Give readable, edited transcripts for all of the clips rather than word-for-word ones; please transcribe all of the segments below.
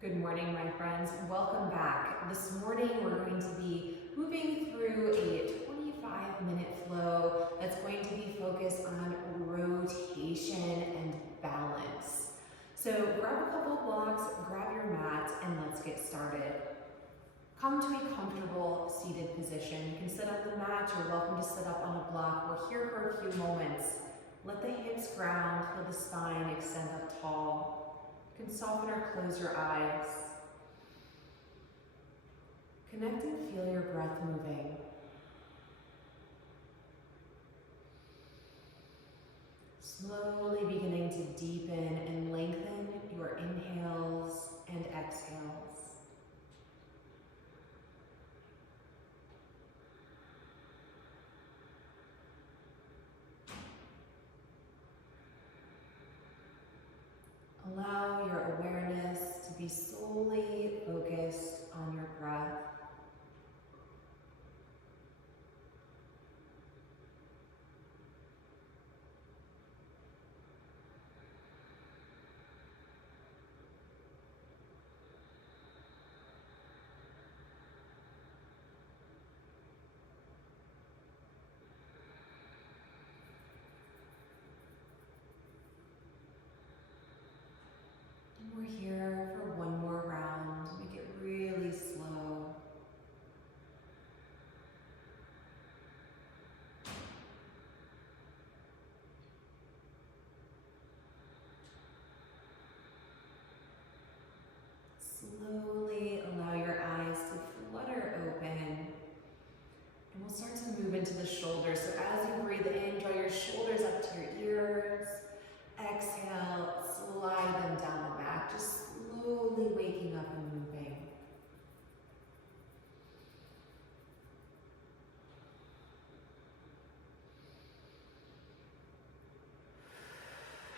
Good morning, my friends. Welcome back. This morning we're going to be moving through a 25-minute flow that's going to be focused on rotation and balance. So grab a couple of blocks, grab your mat, and let's get started. Come to a comfortable seated position. You can sit on the mat, you're welcome to sit up on a block. We're here for a few moments. Let the hips ground, feel the spine extend up tall. You can soften or close your eyes. Connect and feel your breath moving. Slowly beginning to deepen and lengthen your inhales and exhales. Allow your awareness to be solely focused on your breath. We're here for one more round. Make it really slow. Slowly allow your eyes to flutter open. And we'll start to move into the shoulders. So as you breathe in, draw your shoulders up to your ears. Exhale, slide them down the back, just slowly waking up and moving.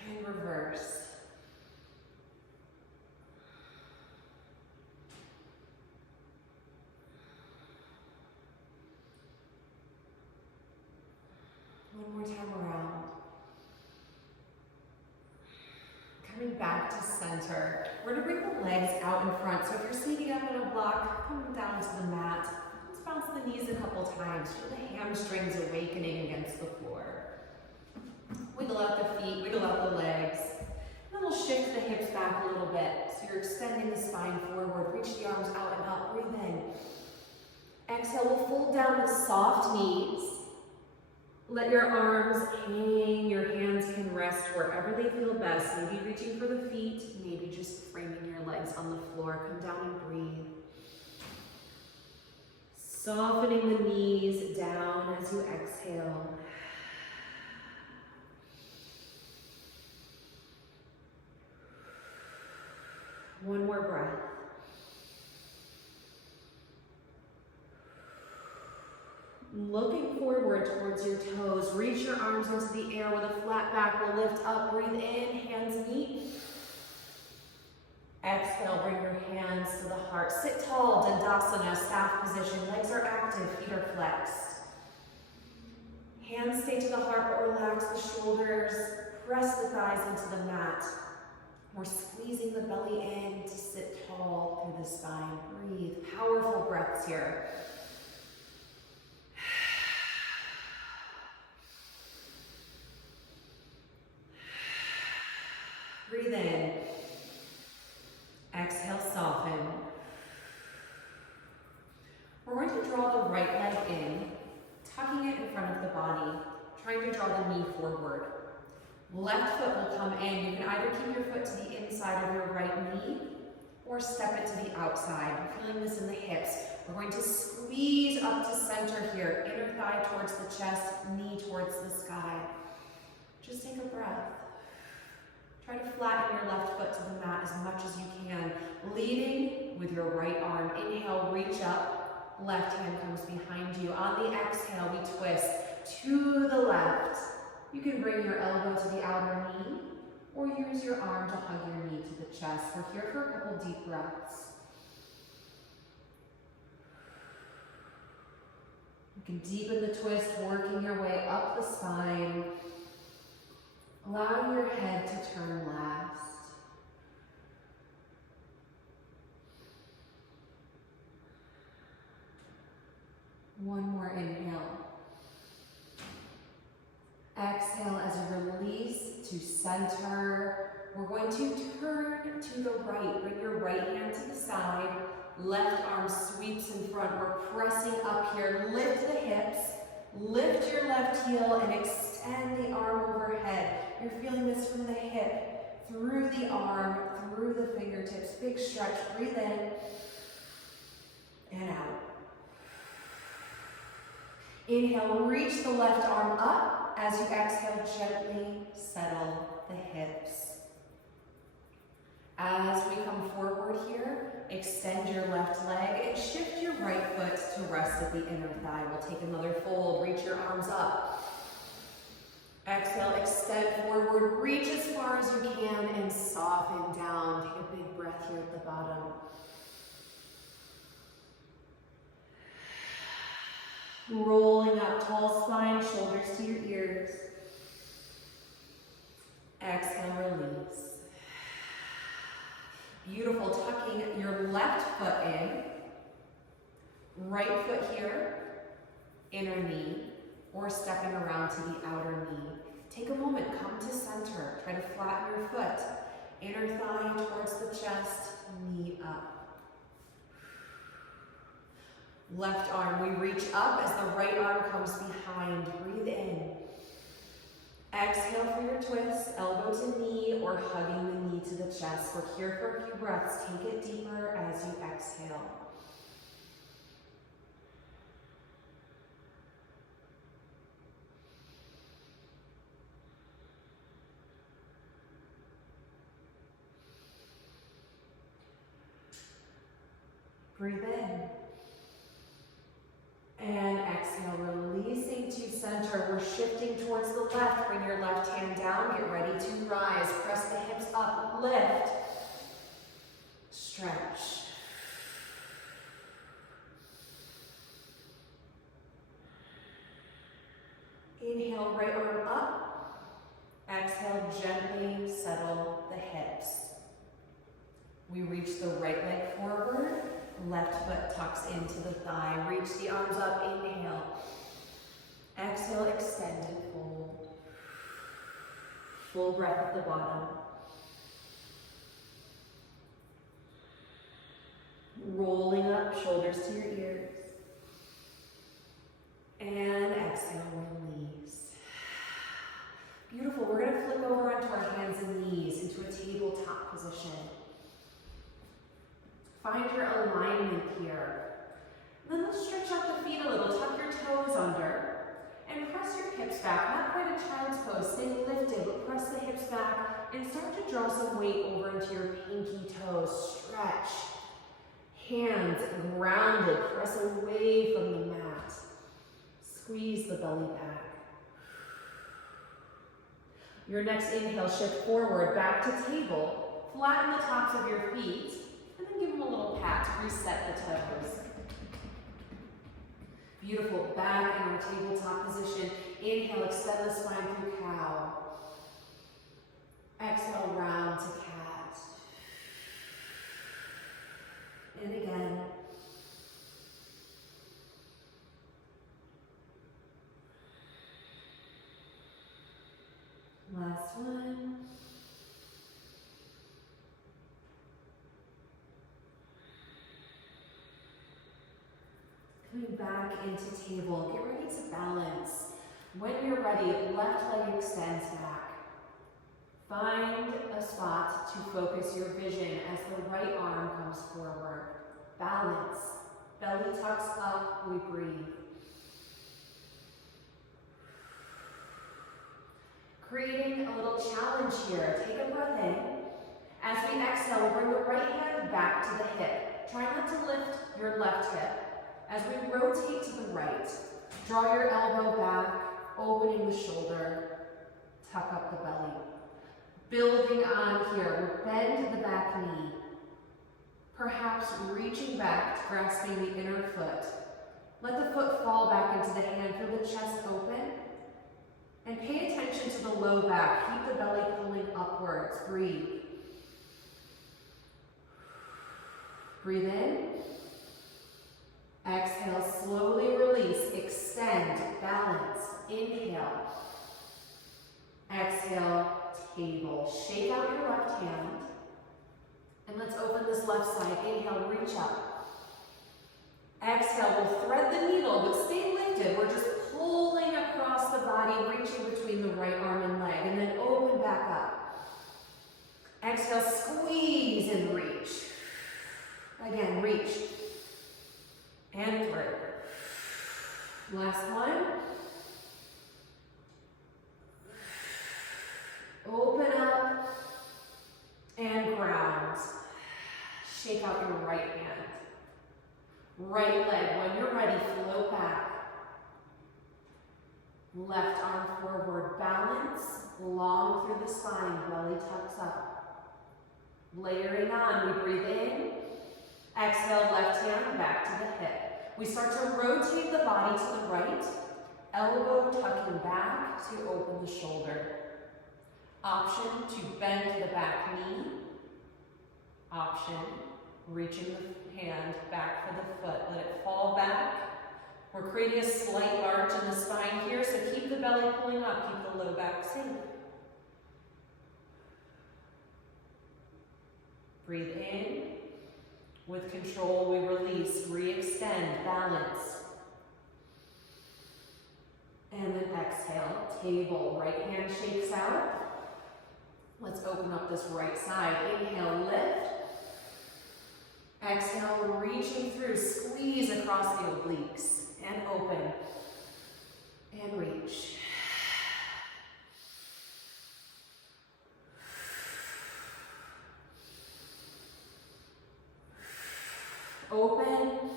And reverse. One more time around. Coming back to center. We're going to bring the legs out in front. So if you're sitting up in a block, come down to the mat. Let's bounce the knees a couple times. Feel the hamstrings awakening against the floor. Wiggle out the feet, wiggle out the legs. And then we'll shift the hips back a little bit. So you're extending the spine forward. Reach the arms out and up. Breathe in. Exhale, we'll fold down with soft knees. Let your arms hang, your hands can rest wherever they feel best. Maybe reaching for the feet, maybe just framing your legs on the floor. Come down and breathe. Softening the knees down as you exhale. One more breath. Looking forward towards your toes. Reach your arms into the air with a flat back. We'll lift up. Breathe in. Hands meet. Exhale. Bring your hands to the heart. Sit tall. Dandasana. Staff position. Legs are active. Feet are flexed. Hands stay to the heart, but relax the shoulders. Press the thighs into the mat. We're squeezing the belly in to sit tall through the spine. Breathe. Powerful breaths here. Breathe in. Exhale, soften. We're going to draw the right leg in, tucking it in front of the body, trying to draw the knee forward. Left foot will come in. You can either keep your foot to the inside of your right knee or step it to the outside. You're feeling this in the hips. We're going to squeeze up to center here. Inner thigh towards the chest, knee towards the sky. Just take a breath. Try to flatten your left foot to the mat as much as you can. Leading with your right arm. Inhale, reach up. Left hand comes behind you. On the exhale, we twist to the left. You can bring your elbow to the outer knee or use your arm to hug your knee to the chest. We're here for a couple deep breaths. You can deepen the twist, working your way up the spine. Allowing your head to turn last. more inhale. Exhale as you release to center. We're going to turn to the right. Bring your right hand to the side. Left arm sweeps in front. We're pressing up here. Lift the hips. Lift your left heel and extend the arm overhead. You're feeling this from the hip, through the arm, through the fingertips. Big stretch. Breathe in and out. Inhale, reach the left arm up. As you exhale, gently settle the hips. As we come forward here, extend your left leg and shift your right foot to rest at the inner thigh. We'll take another fold, reach your arms up. Exhale, extend forward, reach as far as you can and soften down. Take a big breath here at the bottom. Rolling up, tall spine, shoulders to your ears. Exhale, release. Beautiful, tucking your left foot in, right foot here, inner knee, or stepping around to the outer knee. Take a moment, come to center. Try to flatten your foot. Inner thigh towards the chest, knee up. Left arm, we reach up as the right arm comes behind. Breathe in. Exhale for your twist, elbow to knee or hugging the knee to the chest. We're here for a few breaths. Take it deeper as you exhale. Breathe in. And exhale, releasing to center. We're shifting towards the left. Bring your left hand down. Get ready to rise. Press the hips up. Lift. Stretch. Inhale, right arm up. Exhale, gently settle the hips. We reach the right leg forward. Left foot tucks into the thigh. Reach the arms up. Inhale. Exhale, extend and fold. Full breath at the bottom. Rolling up, shoulders to your ears. And exhale, release. Beautiful. We're going to flip over onto our hands and knees into a tabletop position. Find your alignment here. Then let's stretch out the feet a little. Tuck your toes under and press your hips back. Not quite a child's pose. Stay lifted, but press the hips back and start to draw some weight over into your pinky toes. Stretch. Hands grounded. Press away from the mat. Squeeze the belly back. Your next inhale, shift forward, back to table. Flatten the tops of your feet. And then give them a little pat to reset the toes. Beautiful. Back in our tabletop position. Inhale, extend the spine through cow. Exhale, round to cat. And again. Last one. Coming back into table, get ready to balance. When you're ready, left leg extends back. Find a spot to focus your vision as the right arm comes forward. Balance. Belly tucks up, we breathe. Creating a little challenge here. Take a breath in. As we exhale, bring the right hand back to the hip. Try not to lift your left hip. As we rotate to the right, draw your elbow back, opening the shoulder, tuck up the belly. Building on here, bend the back knee. Perhaps reaching back, grasping the inner foot. Let the foot fall back into the hand, feel the chest open. And pay attention to the low back. Keep the belly pulling upwards. Breathe. Breathe in. Exhale, slowly release. Inhale. Exhale, table. Shake out your left hand. And let's open this left side. Inhale, reach up. Exhale, we'll thread the needle, but stay lifted. We're just pulling across the body, reaching between the right arm and leg, and then open back up. Exhale, squeeze and reach. Again, reach. And through. Last one. Open up and ground. Shake out your right hand. Right leg, when you're ready, float back. Left arm forward, balance, long through the spine, belly tucks up. Layering on, we breathe in. Exhale, left hand back to the hip. We start to rotate the body to the right, elbow tucking back to open the shoulder. Option to bend the back knee. Option, reaching the hand back for the foot. Let it fall back. We're creating a slight arch in the spine here, so keep the belly pulling up, keep the low back safe. Breathe in. With control, we release, re-extend, balance. And then exhale, table. Right hand shakes out. Let's open up this right side. Inhale, lift. Exhale, reaching through, squeeze across the obliques, and open, and reach. Open,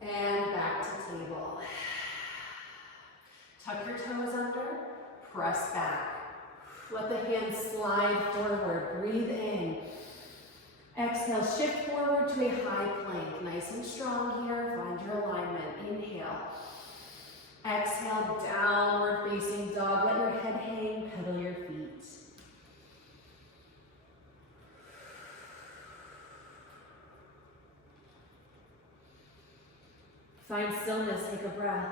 and back to table. Tuck your toes under, press back. Let the hands slide forward, breathe in. Exhale, shift forward to a high plank. Nice and strong here, find your alignment. Inhale. Exhale, downward facing dog. Let your head hang, pedal your feet. Find stillness, take a breath.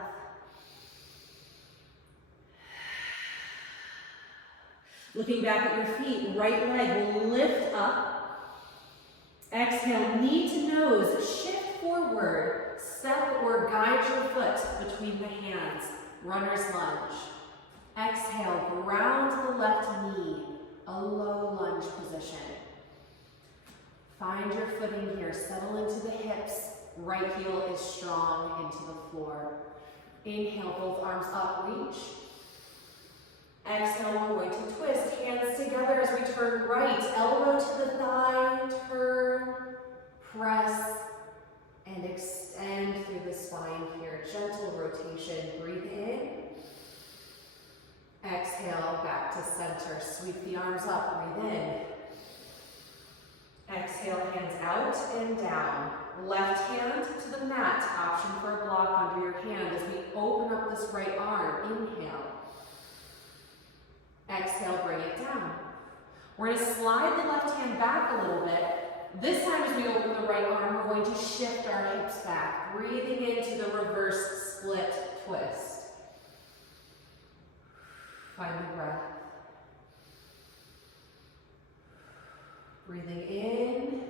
Looking back at your feet, right leg will lift up. Exhale, knee to nose, shift forward. Step or guide your foot between the hands. Runner's lunge. Exhale, ground the left knee, a low lunge position. Find your footing here, settle into the hips. Right heel is strong into the floor. Inhale, both arms up, reach. Exhale, we're going to twist, hands together as we turn right, elbow to the thigh, turn, press, and extend through the spine here. Gentle rotation, breathe in. Exhale, back to center, sweep the arms up, breathe in. Exhale, hands out and down. Left hand to the mat, option for a block under your hand as we open up this right arm. Inhale. Exhale, bring it down. We're going to slide the left hand back a little bit. This time as we open the right arm, we're going to shift our hips back, breathing into the reverse split twist. Find the breath. Breathing in.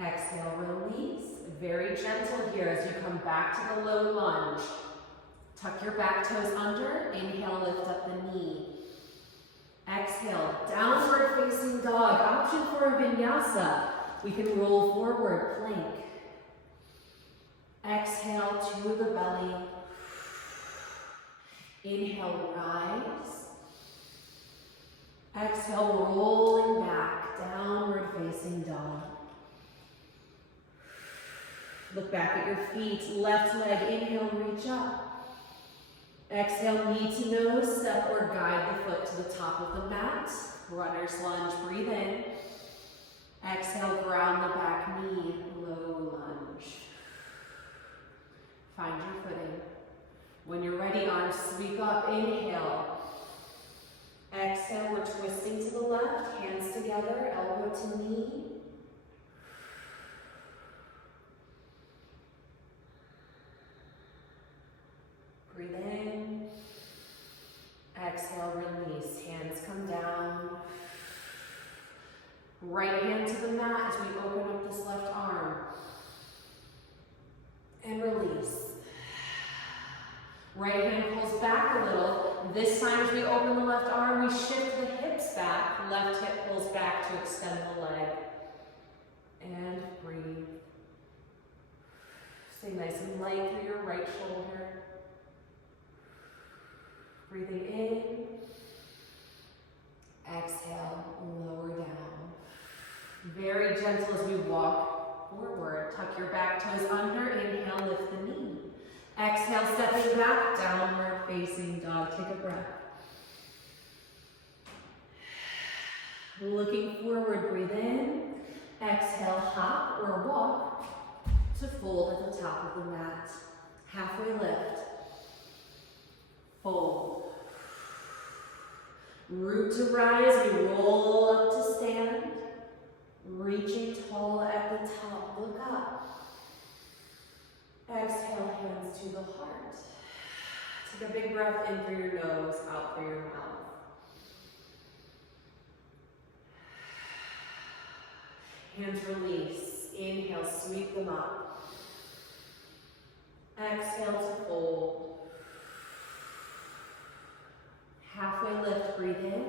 Exhale, release. Very gentle here as you come back to the low lunge. Tuck your back toes under. Inhale, lift up the knee. Exhale, downward facing dog. Option for a vinyasa. We can roll forward, plank. Exhale to the belly. Inhale, rise. Exhale, rolling back, downward facing dog. Look back at your feet, left leg, inhale, reach up. Exhale, knee to nose, step or guide the foot to the top of the mat. Runner's lunge, breathe in. Exhale, ground the back knee, low lunge. Find your footing. When you're ready, arms sweep up, inhale. Exhale, we're twisting to the left, hands together, elbow to knee. Right hand to the mat as we open up this left arm. And release. Right hand pulls back a little. This time as we open the left arm, we shift the hips back. Left hip pulls back to extend the leg. And breathe. Stay nice and light through your right shoulder. Breathing in. Exhale, lower down. Very gentle as we walk forward. Tuck your back toes under. Inhale, lift the knee. Exhale, stepping back, downward facing dog. Take a breath. Looking forward, breathe in. Exhale, hop or walk to fold at the top of the mat. Halfway lift. Fold. Root to rise, we roll up to stand. Reaching tall at the top, look up. Exhale, hands to the heart. Take a big breath in through your nose, out through your mouth. Hands release. Inhale, sweep them up. Exhale to fold. Halfway lift, breathe in.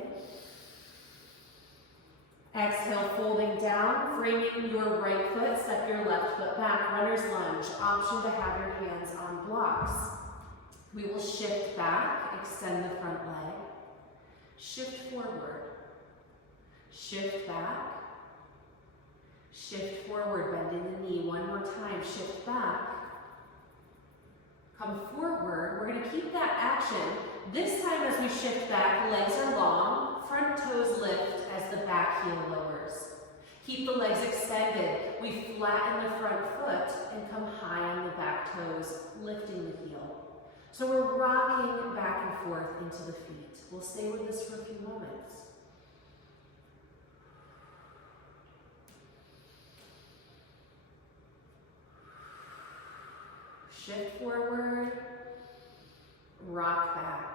Exhale, folding down, framing your right foot, step your left foot back, runner's lunge. Option to have your hands on blocks. We will shift back, extend the front leg. Shift forward. Shift back. Shift forward, bending the knee. One more time, shift back. Come forward. We're going to keep that action. This time as we shift back, legs are long, front toes lift as the back heel lowers. Keep the legs extended. We flatten the front foot and come high on the back toes, lifting the heel. So we're rocking back and forth into the feet. We'll stay with this for a few moments. Shift forward, rock back.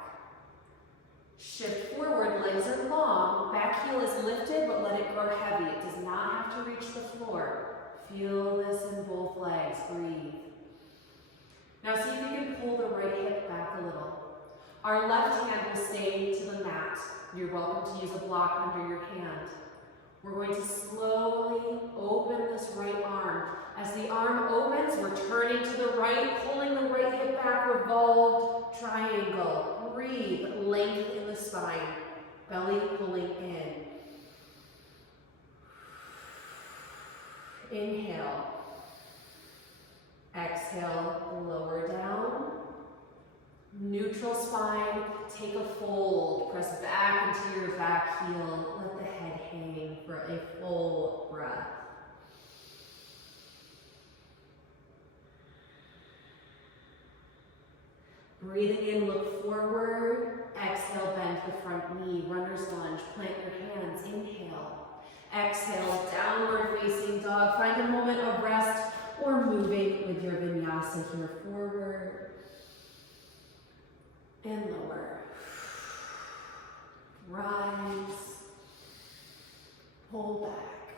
Shift forward, legs are long, back heel is lifted, but let it grow heavy. It does not have to reach the floor. Feel this in both legs, breathe. Now see if you can pull the right hip back a little. Our left hand will stay to the mat. You're welcome to use a block under your hand. We're going to slowly open this right arm. As the arm opens, we're turning to the right, pulling the right hip back, revolved triangle. Breathe, length in the spine, belly pulling in. Inhale. Exhale, lower down. Neutral spine, take a fold. Press back into your back heel. Let the head hang for a full breath. Breathing in, look forward. Exhale, bend the front knee. Runner's lunge, plant your hands. Inhale. Exhale, downward facing dog. Find a moment of rest or moving with your vinyasa here. Forward and lower. Rise. Pull back.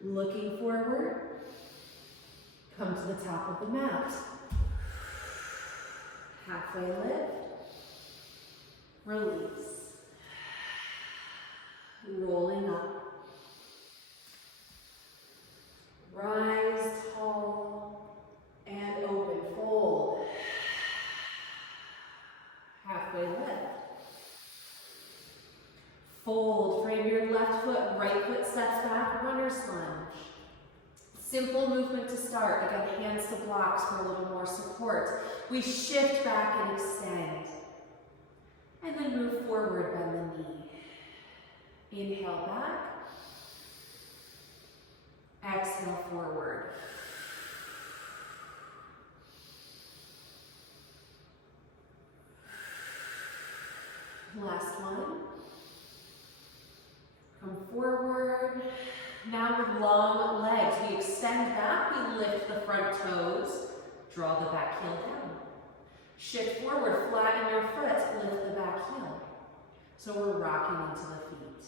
Looking forward. Come to the top of the mat. Halfway lift. Release. Rolling up. Rise tall and open. Fold. Halfway lift. Fold. Frame your left foot, right foot steps back, runner's lunge. Simple movement to start. Again, hands to blocks for a little more support. We shift back and extend. And then move forward, bend the knee. Inhale back. Exhale forward. Last one. Come forward. Now with long legs, we extend back, we lift the front toes, draw the back heel down. Shift forward, flatten your foot, lift the back heel. So we're rocking into the feet.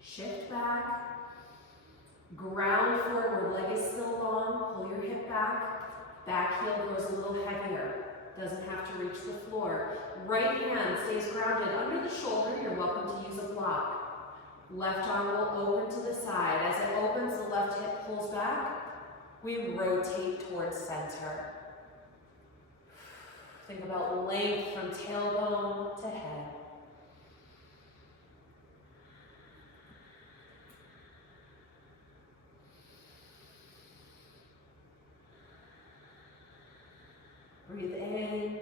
Shift back, ground forward, leg is still long, pull your hip back heel grows a little heavier, doesn't have to reach the floor. Right hand stays grounded under the shoulder, you're welcome to use a block. Left arm will open to the side. As it opens, the left hip pulls back, we rotate towards center. Think about length from tailbone to head. Breathe in,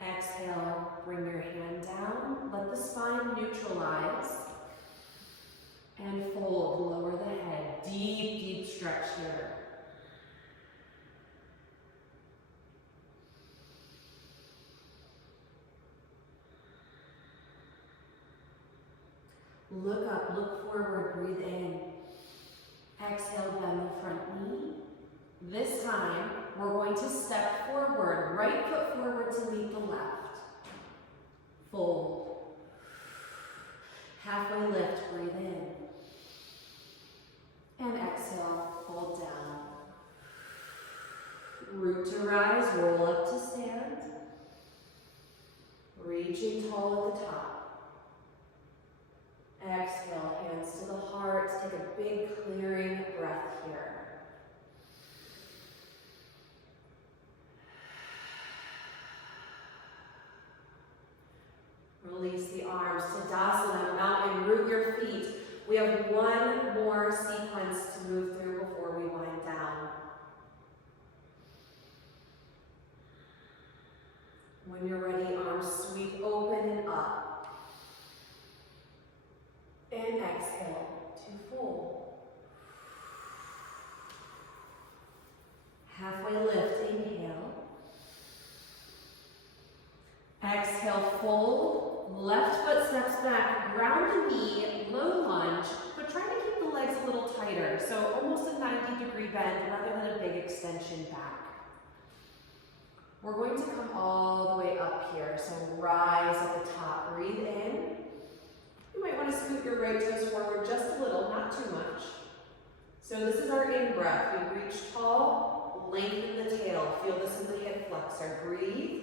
exhale, bring your hand down, let the spine neutralize, and fold, lower the head, deep stretch here. Look up, look forward, breathe in, exhale, bend the front knee. This time, we're going to step forward, right foot forward to meet the left. Fold. Halfway lift, breathe in. And exhale, fold down. Root to rise, roll up to stand. Reaching tall at the top. Exhale, hands to the heart. Take a big clearing breath here. Release the arms, Tadasana, mountain, root your feet. We have one more sequence to move through before we wind down. When you're ready, arms sweep open and up. And exhale to fold. Halfway lift, inhale. Exhale, fold. Left foot steps back, ground the knee, low lunge, but try to keep the legs a little tighter. So almost a 90-degree bend rather than a big extension back. We're going to come all the way up here. So rise at the top, breathe in. You might want to scoot your right toes forward just a little, not too much. So this is our in-breath. We reach tall, lengthen the tail. Feel this in the hip flexor. Breathe.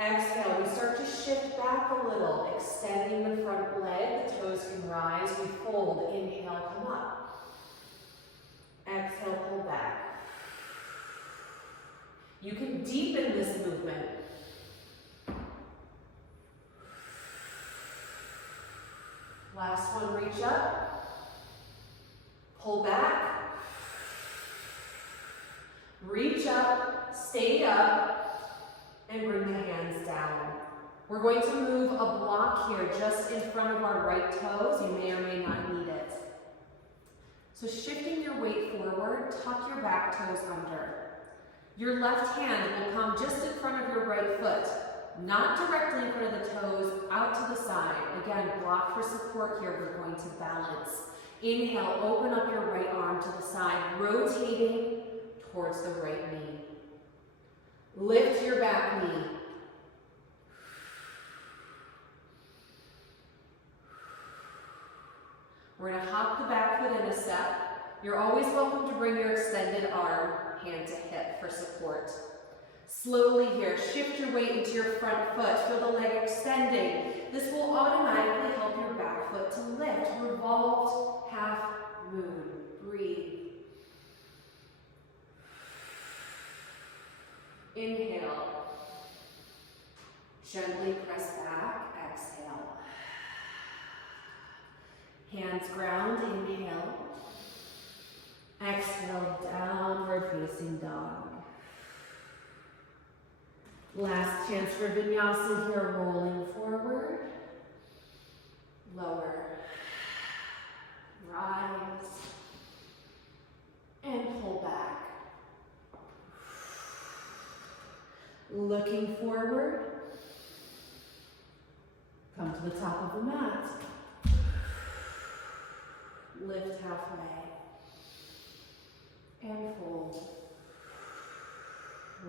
Exhale, we start to shift back a little, extending the front leg, the toes can rise, we fold, inhale, come up. Exhale, pull back. You can deepen this movement. Last one, reach up, pull back, reach up, stay up, and bring the hands down. We're going to move a block here just in front of our right toes. You may or may not need it. So shifting your weight forward, tuck your back toes under. Your left hand will come just in front of your right foot, not directly in front of the toes, out to the side. Again, block for support here. We're going to balance. Inhale, open up your right arm to the side, rotating towards the right knee. Lift your back knee. We're going to hop the back foot in a step. You're always welcome to bring your extended arm, hand to hip for support. Slowly here, shift your weight into your front foot. Feel the leg extending. This will automatically help your back foot to lift. Revolved half moon. Breathe. Inhale. Gently press back. Exhale. Hands ground. Inhale. Exhale, downward facing dog. Last chance for vinyasa here, rolling forward, lower, rise, and pull back. Looking forward, the top of the mat. Lift halfway. And fold.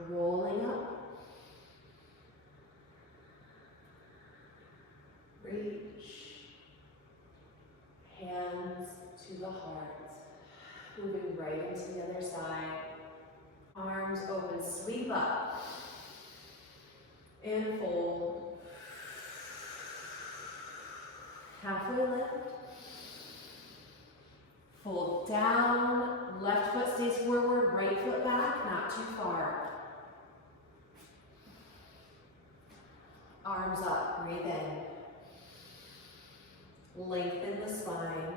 Rolling up. Reach. Hands to the heart. Moving right into the other side. Arms open, sweep up. And fold. Halfway lift. Fold down. Left foot stays forward, right foot back, not too far. Arms up, breathe in. Lengthen the spine.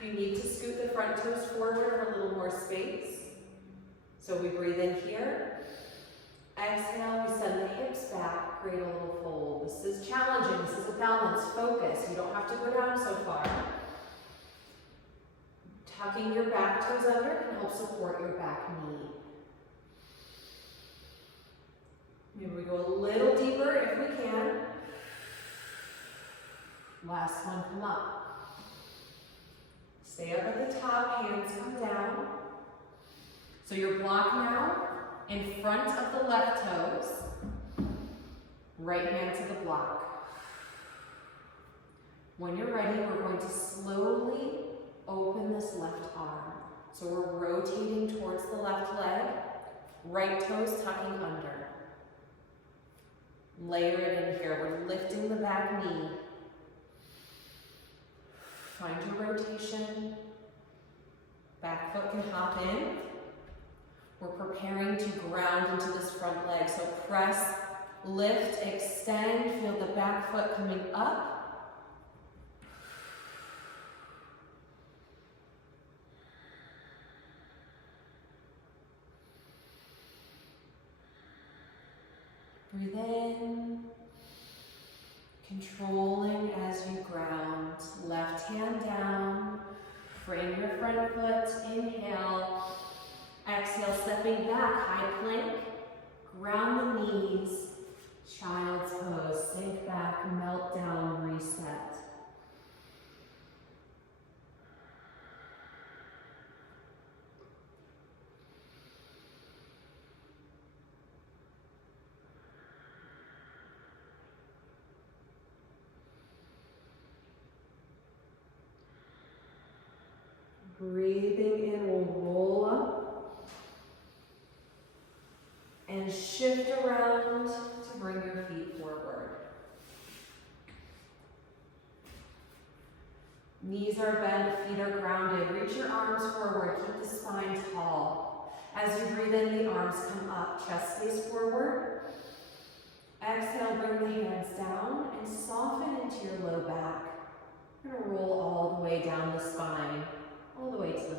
If you need to scoot the front toes forward for a little more space. So we breathe in here. Exhale, we send the hips back, create a little fold. This is challenging, this is a balance, focus. You don't have to go down so far. Tucking your back toes under can help support your back knee. Maybe we go a little deeper if we can. Last one, come up. Stay up at the top, hands come down. So your block now in front of the left toes, right hand to the block. When you're ready, we're going to slowly open this left arm. So we're rotating towards the left leg, right toes tucking under. Layer it in here. We're lifting the back knee. Find your rotation. Back foot can hop in. We're preparing to ground into this front leg. So press, lift, extend. Feel the back foot coming up. Breathe in, controlling as you ground. Left hand down, frame your front foot, inhale. Exhale, stepping back, high plank. Ground the knees, child's pose. Sink back, melt down, reset. Breathing in, we'll roll up and shift around to bring your feet forward. Knees are bent, feet are grounded. Reach your arms forward, keep the spine tall. As you breathe in, the arms come up, chest stays forward. Exhale, bring the hands down and soften into your low back. We're going to roll all the way down the spine, all the way to the mat.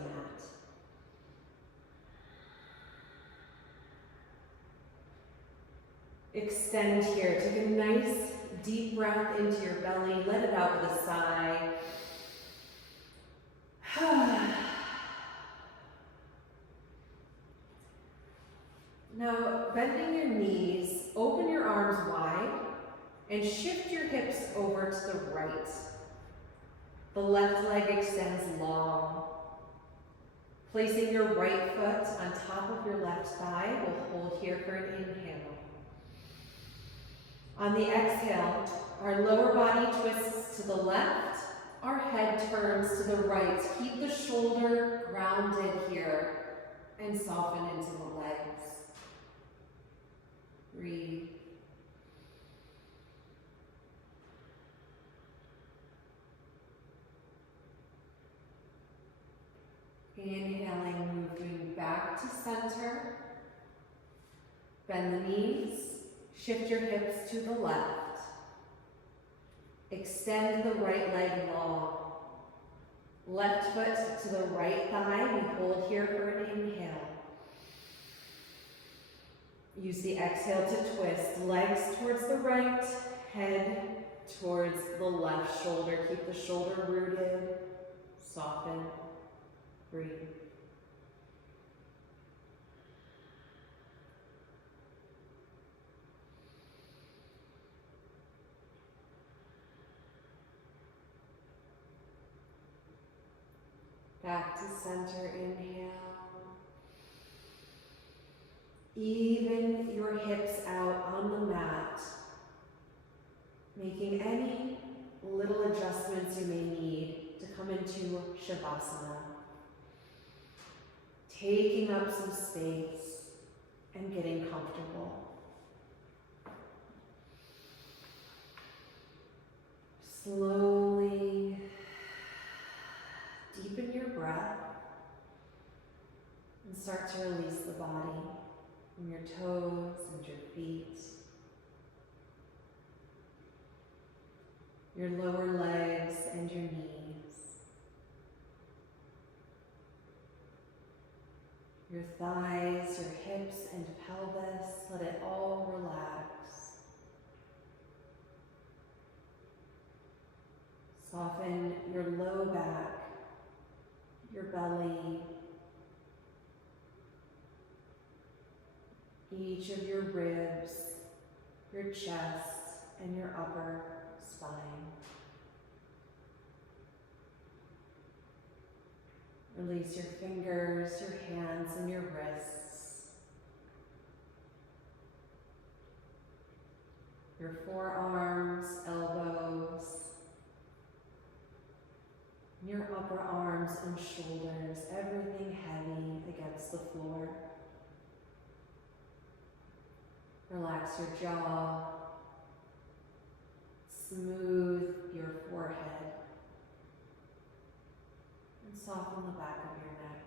Extend here. Take a nice deep breath into your belly. Let it out with a sigh. Now, bending your knees, open your arms wide and shift your hips over to the right. The left leg extends long. Placing your right foot on top of your left thigh, we'll hold here for an inhale. On the exhale, our lower body twists to the left, our head turns to the right. Keep the shoulder grounded here and soften into the legs. Breathe. Inhaling, moving back to center. Bend the knees, shift your hips to the left. Extend the right leg long. Left foot to the right thigh. We hold here for an inhale. Use the exhale to twist. Legs towards the right, head towards the left shoulder. Keep the shoulder rooted. Soften. Breathe. Back to center, inhale. Even your hips out on the mat, making any little adjustments you may need to come into Shavasana. Taking up some space and getting comfortable. Slowly deepen your breath and start to release the body from your toes and your feet, your lower legs and your knees, your thighs, your hips and pelvis. Let it all relax. Soften your low back, your belly, each of your ribs, your chest, and your upper spine. Release your fingers, your hands, and your wrists. Your forearms, elbows, your upper arms and shoulders, everything heavy against the floor. Relax your jaw, smooth your forehead, and soften the back of your neck.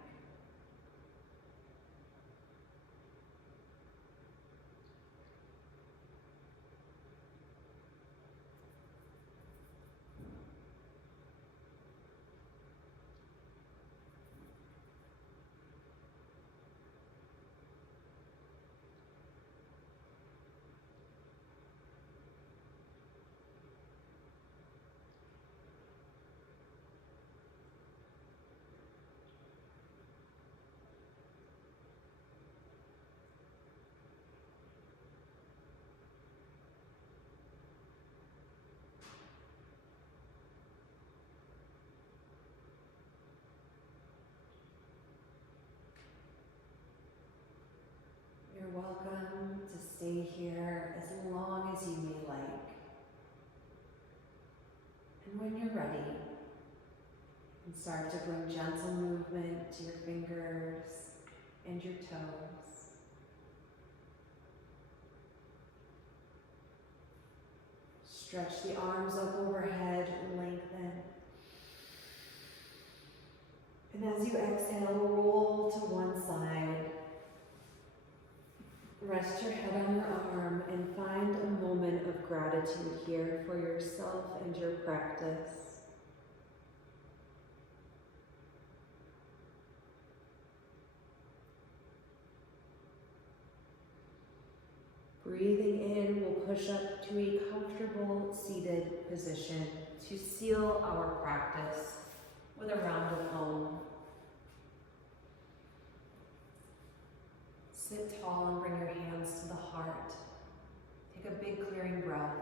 You're welcome to stay here as long as you may like. And when you're ready, you can start to bring gentle movement to your fingers and your toes. Stretch the arms up overhead and lengthen. And as you exhale, roll to one side. Rest your head on your arm and find a moment of gratitude here for yourself and your practice. Breathing in, we'll push up to a comfortable seated position to seal our practice with a round of Om. Sit tall and bring your hands to the heart. Take a big clearing breath.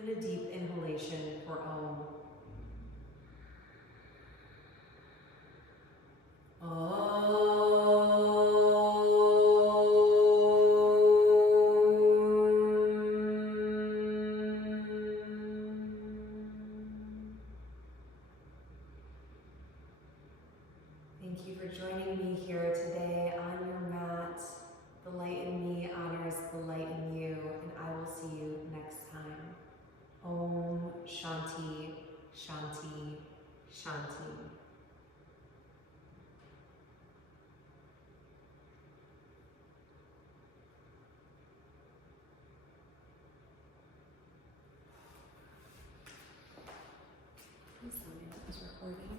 And a deep inhalation for Om. Thank you for joining me here today on your mat. The light in me honors the light in you, and I will see you next time. Om Shanti, Shanti, Shanti. Please tell me that was recording.